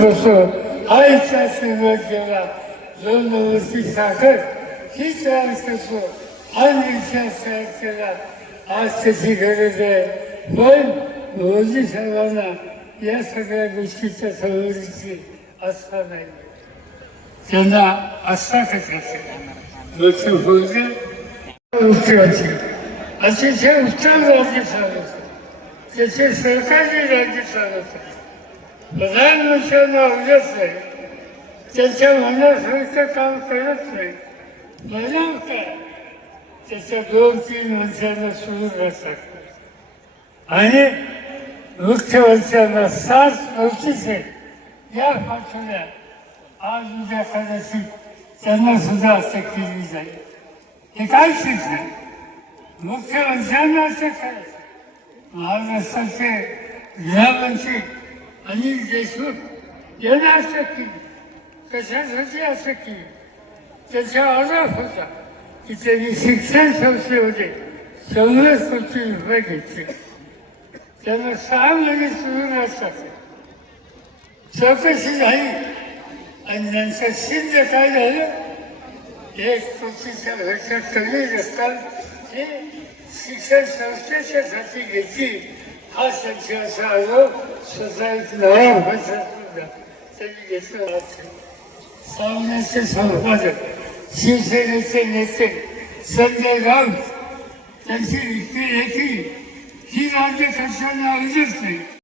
बसून आईचा सेवा केला दोन साखर ही तयार करतो आणि विश्वास तयार केला. आज त्याची गरज आहे. पण मोदी साहेबांना या सगळ्या गोष्टीच्या सवयीची आस्था नाही. त्यांना आस्था कशी असेल बोलते मुख्यमंत्री अतिशय उत्तम राज्य चालवत त्याचे सरकारी राज्य चालवत प्रधानमंत्र्यांना आवडत नाही त्यांच्या मनासारखं काम करत नाही मला काय त्याच्या दोन तीन वर्षांना सुरू राहतात आणि मुख्यमंत्र्यांना सात नोटीस आहे या पाठवल्या आज उद्या कदाचित त्यांना सुद्धा अटक केली जाईल हे काय शिक्षण मुख्यमंत्र्यांना अटक करायचं महाराष्ट्राचे गृहमंत्री अनिल देशमुख यांना अटक केली कशासाठी असं केली त्याचा आरोप होता की त्यांनी शिक्षण संस्थेमध्ये सव्वीस कोटी रुपये घेतले. त्यांना सहा महिने सुरू नसतात. चौकशी झाली आणि नंतर सिद्ध काय झालं? एक कोटीच्या घटना कमी असतात हे शिक्षण संस्थेच्यासाठी घेतली. Haşa şaşarı sözlerine haşasında. Sevgisi artık. Sahnesi sarmadı. Silsene senesi. Sende ram. Nefil, nefil. Yine ancak aşağıya alacaksın.